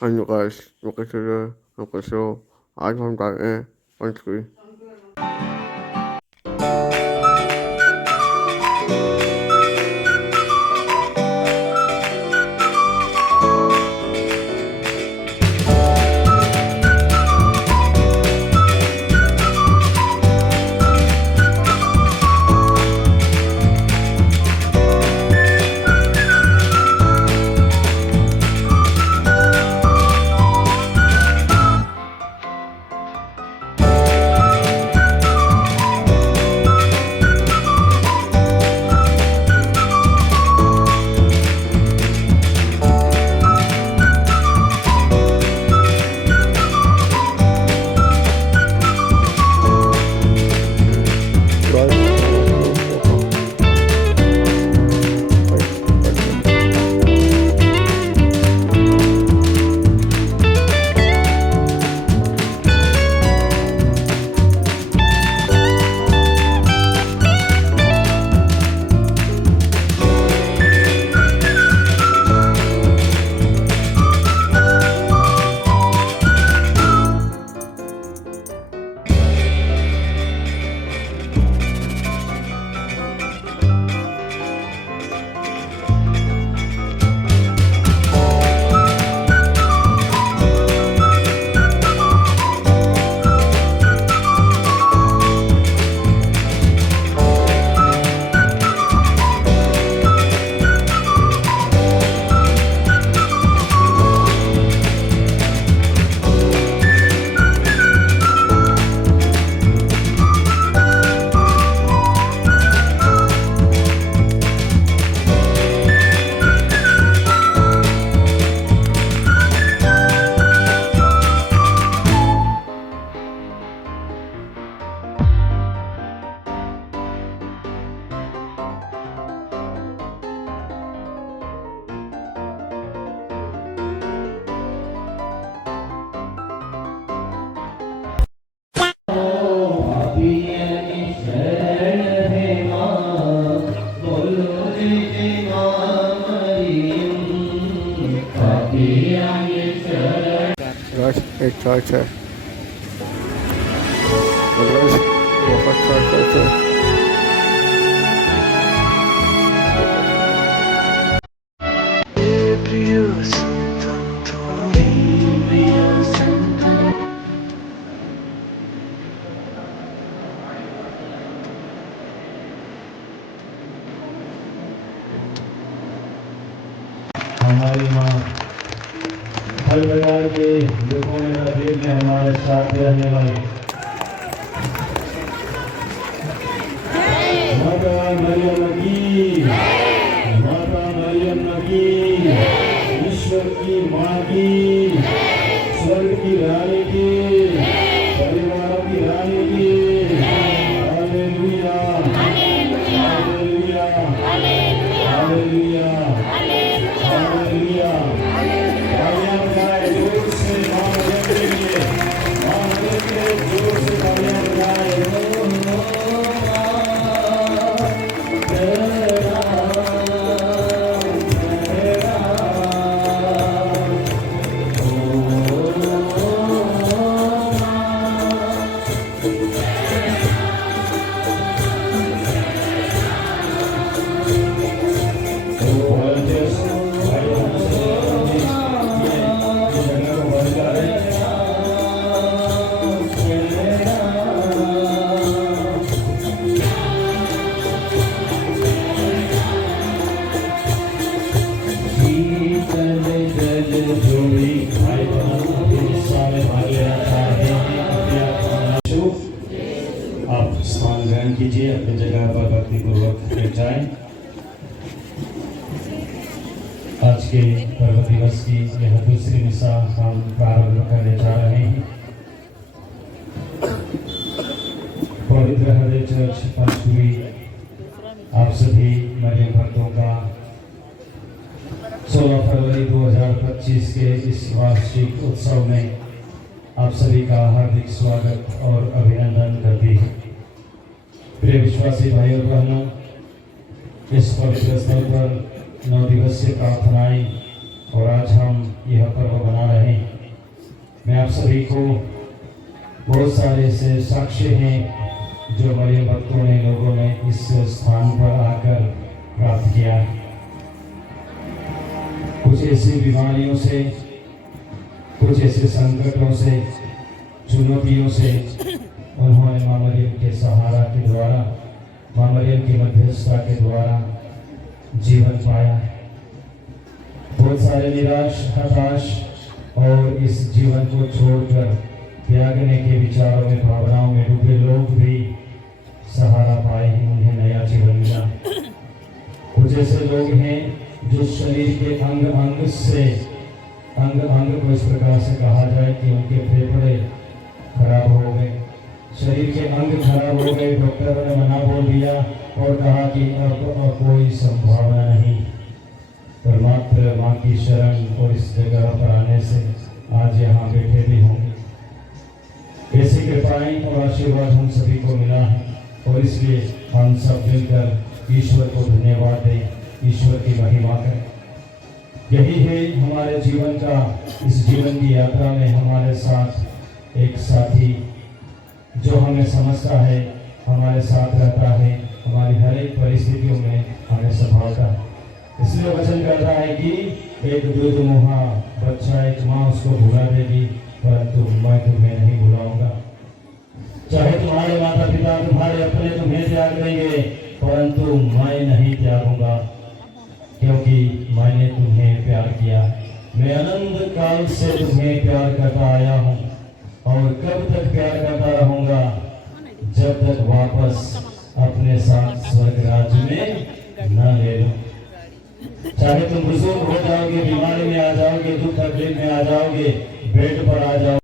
Hallo Guys, Lokation, Lokation, आज हम कर रहे हैं पंचकुली। एक चर्च है, बहुत चर्च है। हमारी माँ हर प्रकार के दुखों में तकलीफ में हमारे साथ रहने वाली माता मरियम की, माता मरियम की, ईश्वर की माँ की, स्वर्ग की रानी की, परिवारों की रानी की। Hallelujah, hallelujah, hallelujah, hallelujah. आप स्थान ग्रहण कीजिए, अपनी जगह पर भक्तिपूर्वक बैठ जाएं। आज के पर्व दिवस की यह दूसरी मिसा हम प्रारंभ करने जा रहे हैं। पवित्र हृदय चर्च पंचकुली आप सभी मरियम भक्तों का 16 फरवरी 2025 के इस वार्षिक उत्सव में आप सभी का हार्दिक स्वागत और अभिनंदन करती है। प्रिय विश्वासी भाई और बहनों, इस पवित्र स्थल पर 9 दिवसीय प्रार्थनाएं और आज हम यह पर्व मना रहे हैं। आप सभी को बहुत सारे ऐसे साक्ष्य हैं जो मरियम भक्तों ने लोगों ने इस स्थान पर आकर प्राप्त किया। कुछ ऐसी बीमारियों से, कुछ ऐसे संकटों से, चुनौतियों से उन्होंने मां मरियम के सहारा के द्वारा, मां मरियम की मध्यस्थता के द्वारा जीवन पाया है। बहुत सारे निराश, हताश और इस जीवन को छोड़कर त्यागने के विचारों में, भावनाओं में डूबे लोग भी सहारा पाए हैं, उन्हें नया जीवन मिला। कुछ ऐसे लोग हैं जो शरीर के अंग अंग को इस प्रकार से कहा जाए कि उनके फेफड़े खराब हो गए, शरीर के अंग खराब हो गए, डॉक्टरों ने मना बोल दिया और कहा कि अब कोई संभावना नहीं। पर मात्र माँ की शरण और इस जगह पर आने से आज यहाँ बैठे भी होंगे। ऐसी कृपाएं और आशीर्वाद हम सभी को मिला है और इसलिए हम सब मिलकर ईश्वर को धन्यवाद दें, ईश्वर की महिमा करें। यही है हमारे जीवन का, इस जीवन की यात्रा में हमारे साथ एक साथी जो हमें समझता है, हमारे साथ रहता है, हमारी हर एक परिस्थितियों में हमें संभालता है। इसलिए वचन कहता है कि एक दूध मुहा बच्चा, एक माँ उसको भुला देगी, परंतु मैं तुम्हें नहीं भुलाऊंगा। चाहे तुम्हारे माता पिता, तुम्हारे अपने तुम्हें त्याग देंगे, परंतु मैं नहीं त्यागूंगा, क्योंकि मैंने तुम्हें प्यार किया। मैं अनंत काल से तुम्हें प्यार करता आया हूँ और कब तक प्यार करता रहूंगा, जब तक वापस अपने साथ स्वर्ग राज्य में न ले लो। चाहे तुम बुजुर्ग हो जाओगे, बीमारी में आ जाओगे, दुख तकलीफ में आ जाओगे, बेड पर आ जाओगे,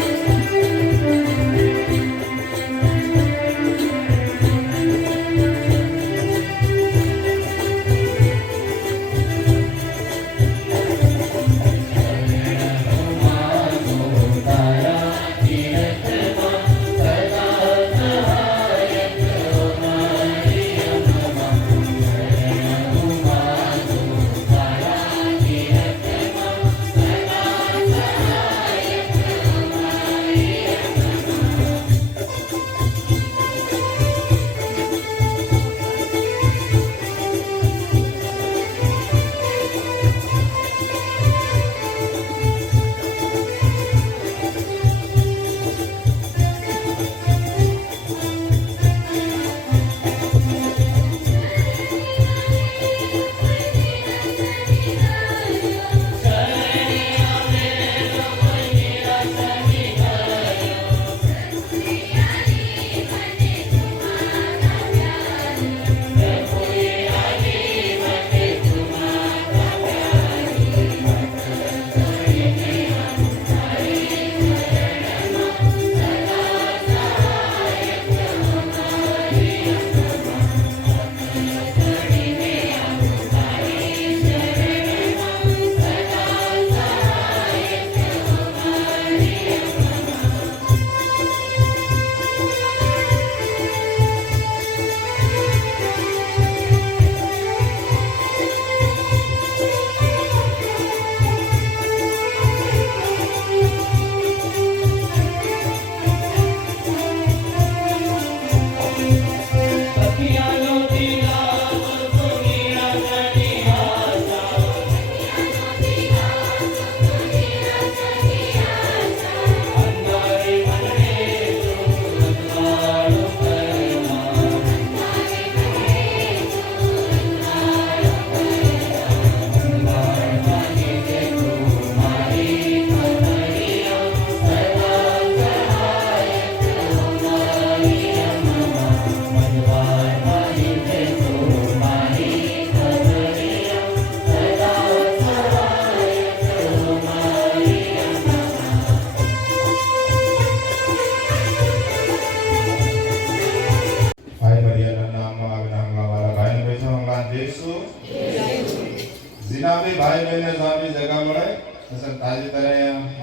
जिनाबी भाई बहने सामी जगह મળે નસર તાજી તરે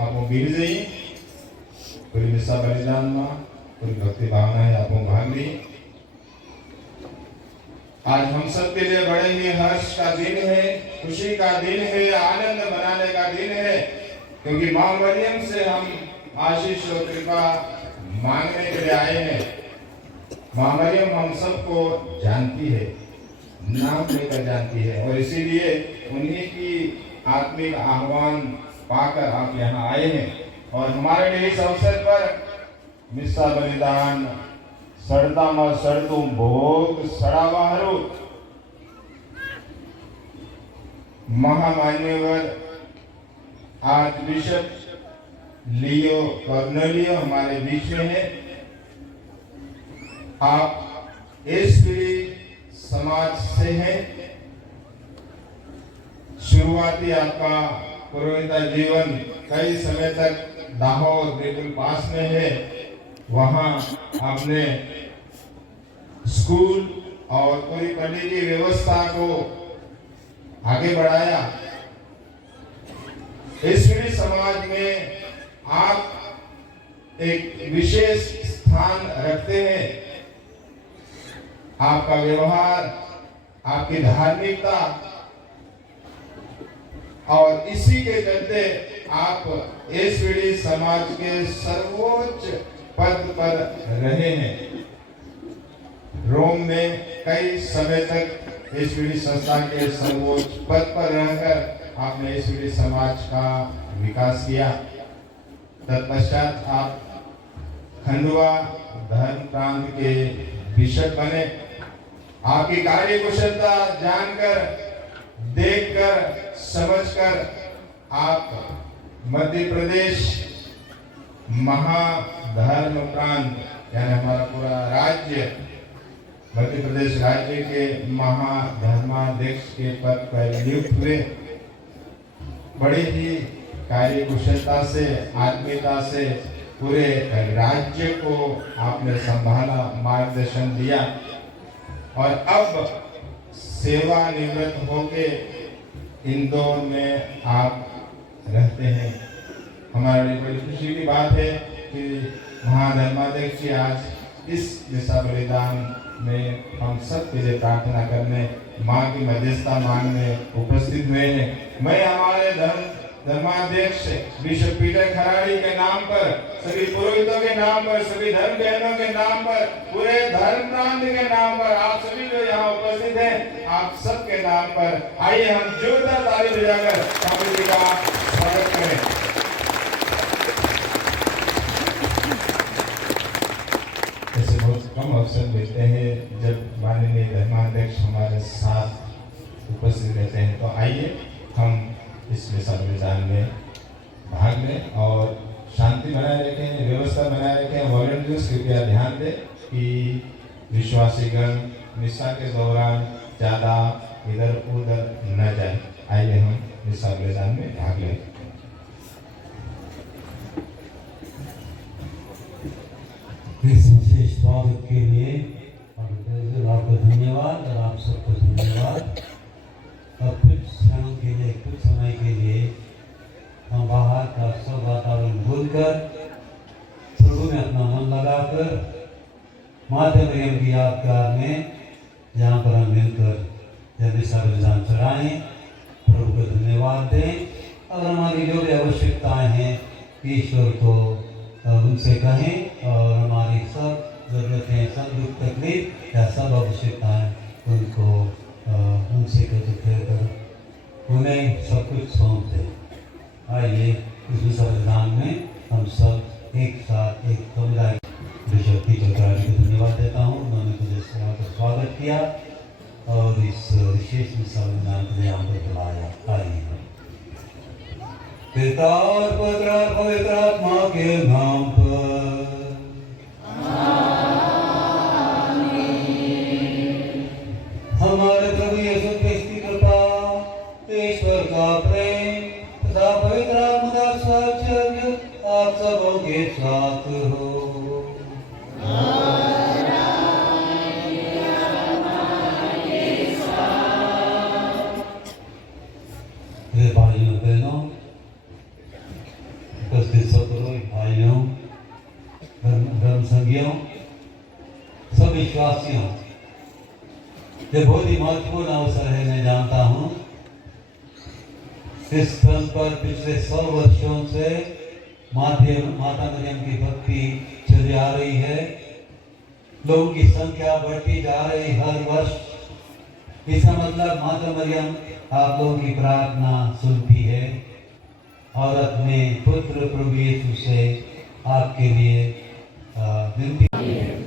આપો ભીડ જઈ पूरी मिसा बलिदान में पूरी भक्ति भावना है आपको भाग ली। आज हम सब के लिए बड़े ही हर्ष का दिन है, खुशी का दिन है, आनंद मनाने का दिन है, क्योंकि मां मरियम से हम आशीष और कृपा मांगने के लिए आए हैं। माँ मरियम हम सबको जानती है, नाम लेकर जानती है, और इसीलिए उन्हीं की आत्मिक आह्वान पाकर आप यहाँ आए हैं। और हमारे लिए इस अवसर पर मिस्सा बलिदान सड़ता सड़तुम भोग सड़ावा हरू महामान्यवर आज बिशप लियो कर्नेलियो हमारे बीच में है। आप एसपीडी समाज से हैं। शुरुआती आपका पुरोहिता जीवन कई समय तक दाहोद बिल्कुल पास में है। वहाँ आपने स्कूल और पूरी पढ़ने की व्यवस्था को आगे बढ़ाया। एसपीडी समाज में आप एक विशेष स्थान रखते हैं। आपका व्यवहार, आपकी धार्मिकता, और इसी के चलते आप एसपीडी समाज के सर्वोच्च पद पर रहे हैं। रोम में कई समय तक एसपीडी संस्था के सर्वोच्च पद पर रहकर आपने एसपीडी समाज का विकास किया। तत्पश्चात आप खंडवा धर्म प्रांत के बिशप बने। आपकी कार्य कुशलता जानकर, देखकर, समझकर आप मध्य प्रदेश महाधर्म प्रांत यानी हमारा पूरा राज्य मध्य प्रदेश राज्य के महाधर्माध्यक्ष के पद पर नियुक्त हुए। बड़े ही कार्य कुशलता से, आत्मीयता से पूरे राज्य को आपने संभाला, मार्गदर्शन दिया, और अब सेवानिवृत्त होके इंदौर में आप रहते हैं। हमारे लिए बड़ी खुशी की बात है कि महाधर्माध्यक्ष जी आज इस मिस्सा बलिदान में हम सब के लिए प्रार्थना करने, माँ की मध्यस्थता मांगने उपस्थित हुए हैं। मैं हमारे धर्माध्यक्ष बिशप पीटर खराड़ी के नाम पर, सभी पुरोहितों के नाम पर, सभी धर्म बहनों के नाम पर, पूरे धर्म प्रांत के नाम पर, आप सभी जो यहाँ उपस्थित हैं, आप सबके नाम पर आइए हम जोरदार ताली बजाकर स्वामी जी का स्वागत करें। ऐसे बहुत कम अवसर मिलते हैं जब माननीय धर्माध्यक्ष हमारे साथ उपस्थित रहते हैं, तो आइए हम इस मिस्सा बलिदान में भाग लें और शांति बनाए रखें, व्यवस्था बनाए रखें। वॉलंटियर्स कृपया ध्यान दें कि विश्वासीगण मिस्सा के दौरान ज़्यादा इधर उधर न जाए। आइए हम मिस्सा बलिदान में भाग लें। इस विशेष स्वागत के लिए आपको धन्यवाद और आप सबको धन्यवाद। और कुछ क्षणों के लिए, कुछ समय के लिए हम बाहर का सब वातावरण भूलकर प्रभु में अपना मन लगाकर माता मरियम की यादगार में जहाँ पर हम मिलकर मिस्सा बलिदान चढ़ाएं, प्रभु को धन्यवाद दें, और हमारी जो भी आवश्यकताएं हैं ईश्वर को उनसे कहें, और हमारी सब ज़रूरतें, सब दुख तकलीफ या सब आवश्यकताएं उनको उनसे कर उन्हें सब कुछ सौंप दें। आइए इस मिस्सा बलिदान में हम सब एक साथ एक समुदाय बिशप पीटर खराड़ी को धन्यवाद देता हूँ। उन्होंने मुझे यहाँ पर स्वागत किया और इस विशेष मिस्सा बलिदान को यहाँ पर बुलाया। आइए पिता और पुत्र और पवित्र आत्मा के नाम पर हमारे प्रभु यीशु क्रिस्त की कृपा, ईश्वर का प्रेम तथा पवित्र आत्मा का साक्षात्कार आप सबों के साथ हो। मेरे भाइयों बहनों, उपस्थित सत्रों, भाइयों, धर्म संगियों, सब विश्वासियों, ये बहुत ही महत्वपूर्ण अवसर है। मैं जानता हूँ इस स्थल पर पिछले 100 वर्षों से माता मरियम की भक्ति चली आ रही है। लोगों की संख्या बढ़ती जा रही हर वर्ष। इसका मतलब माता मरियम आप लोगों की प्रार्थना सुनती है और अपने पुत्र प्रभु यीशु से आपके लिए विनती है।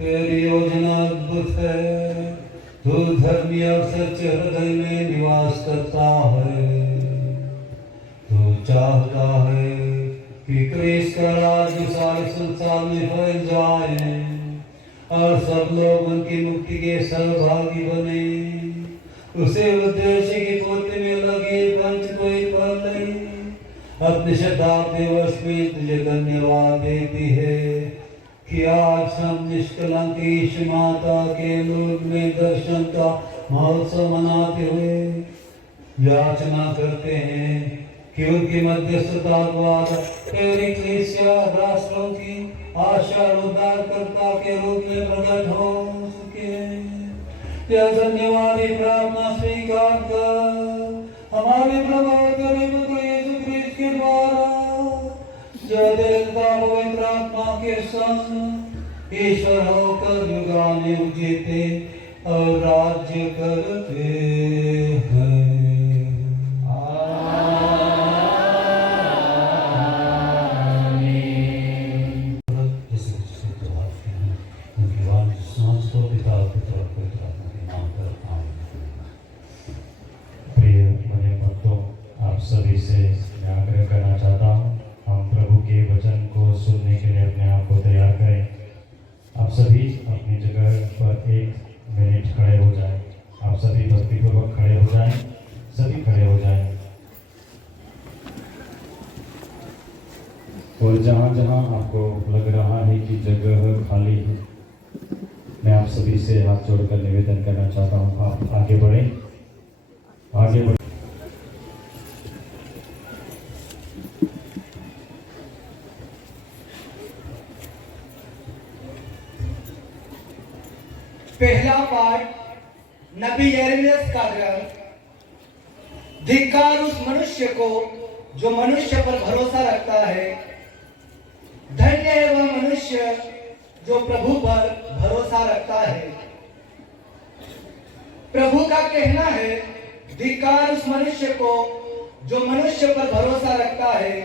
तेरी योजना अद्भुत है। तू धर्मी और सच्चे हृदय में निवास करता है। तू चाहता है कि क्रिस्त का राज्य सारे संसार में फैल जाए और सब लोग उनकी मुक्ति के सहभागी बने। उसे उद्देश्य की पूर्ति में लगे पंच कोई फल नहीं। अपने शताब्दी वर्ष में तुझे धन्यवाद देती है कि आज हम निष्कलंक यीशु माता के लोक में दर्शन का महोत्सव मनाते हुए याचना करते हैं कि उनकी मध्यस्थता द्वारा तेरी कलीसिया राष्ट्रों की आशा और उद्धारकर्ता के रूप में प्रकट हो सके। यह धन्यवाद प्रार्थना स्वीकार कर हमारे प्रभु यीशु क्रिस्त के द्वारा जो देवता पवित्र आत्मा के संग ईश्वर होकर युगानुयुग जीते और राज्य करते हैं। प्रिय बने भक्तों, आप सभी से मैं आग्रह करना चाहता हूँ, हम प्रभु के वचन को सुनने के लिए अपने आप को तैयार करें। आप सभी अपनी जगह पर 1 मिनट खड़े हो जाएं। आप सभी भक्तिपूर्वक खड़े हो जाएं। सभी खड़े हो जाएं। और जहाँ जहाँ आपको लग रहा है कि जगह खाली है, मैं आप सभी से हाथ जोड़कर निवेदन करना चाहता हूँ, आप आगे बढ़ें। आगे बढ़ें। पहला पाठ नबी यिर्मयाह का ग्रंथ। धिक्कार उस मनुष्य को जो मनुष्य पर भरोसा रखता है। धन्य है वह मनुष्य जो प्रभु पर भरोसा रखता है। प्रभु का कहना है, धिक्कार उस मनुष्य को जो मनुष्य पर भरोसा रखता है,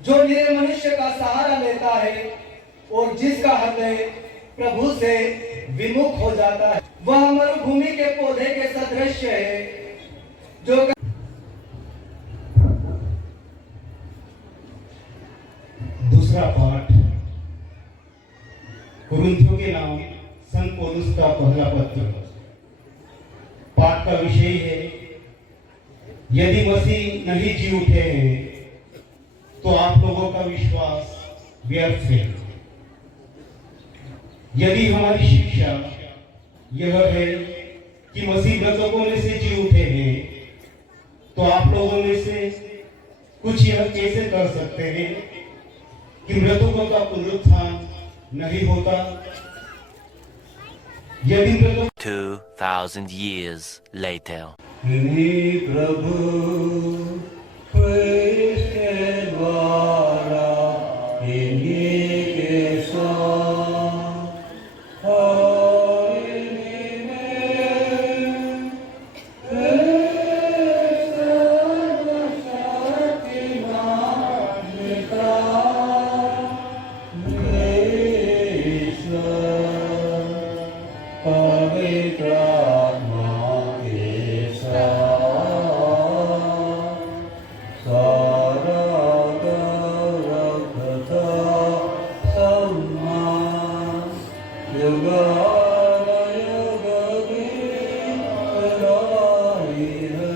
जो निरे मनुष्य का सहारा लेता है और जिसका हृदय प्रभु से विमुख हो जाता है। वह मरुभूमि के पौधे के सदृश है जो दूसरा पाठ कुरिन्थियों के नाम संत पौलुस का पहला पत्र। पाठ का विषय है, यदि मसीह नहीं जी उठे हैं तो आप लोगों का विश्वास व्यर्थ है। यदि हमारी शिक्षा यह है कि मसीह मृतकों में से जी उठे हैं, तो आप लोगों में से कुछ यह कैसे कर सकते हैं कि मृतकों का पुनरुत्थान नहीं होता। यदि तो 2,000 years later. इन्हीं प्रभु इसके द्वारा इन्हीं के साथ और इन्हीं में सर्वशक्तिमान पिता ईश्वर पवित्र आत्मा के साथ सारा गौरवता सम्मान युगानुयुग की बड़ाई है।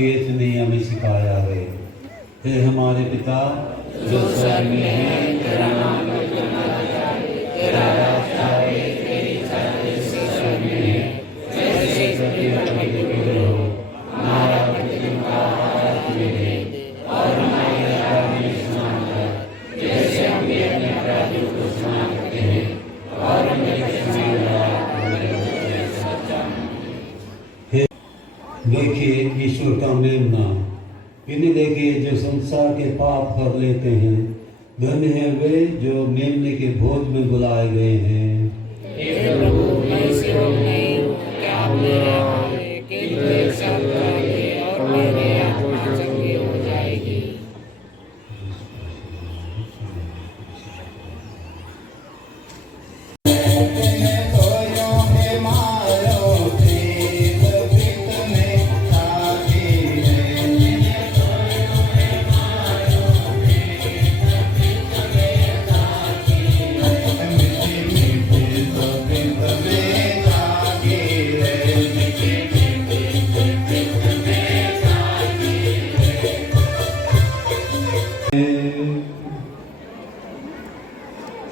यीशु ने हमें सिखाया है, हे हमारे पिता जो स्वर्ग में है, तेरा नाम पूजना जाए, तेरा राज्य आए, तेरी इच्छा जैसे स्वर्ग में है वैसे पृथ्वी पर भी हो। हमारा प्रतिदिन का आहार आज हमें दे और हमारे अपराध में क्षमा कर जैसे हम भी अपने अपराधियों को क्षमा करते हैं और हमें परीक्षा में न डाल। देखिए ईश्वर का मेमना, इन्हें देखिए जो संसार के पाप कर लेते हैं। धन्य है वे जो मेमने के भोज में बुलाए गए हैं।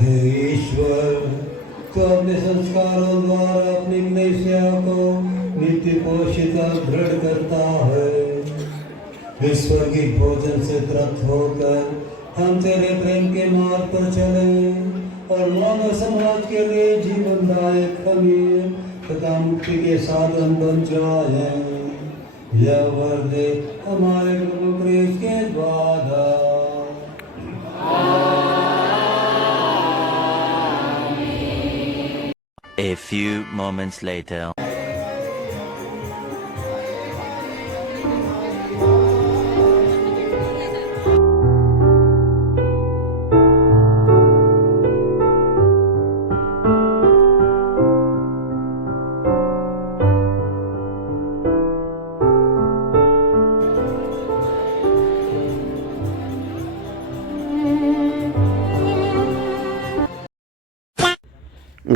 हे ईश्वर, तो अपने संस्कारों द्वारा अपनी कलीसिया को नित्य पोषित और दृढ़ करता है। ईश्वर की भोजन से तृप्त होकर हम तेरे प्रेम के मार्ग पर चले और मानव समाज के लिए जीवनदायक खमीर तथा मुक्ति के साधन बन जाए। यह वर दे हमारे प्रभु क्रिस्त के द्वारा। A few moments later.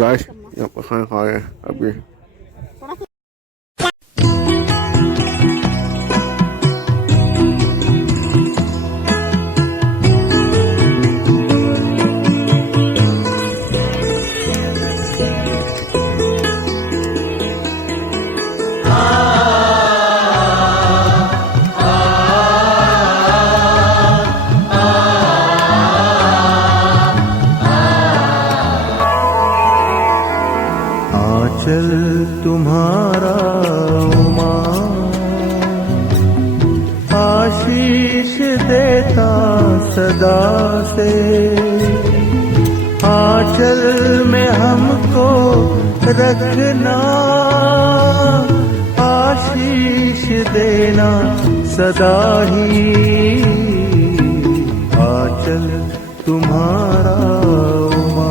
Guys यहाँ पर खाना खा रहे हैं अभी। आंचल तुम्हारा उमा आशीष देता सदा से। आंचल में हमको रखना आशीष देना सदा ही। आंचल तुम्हारा उमा।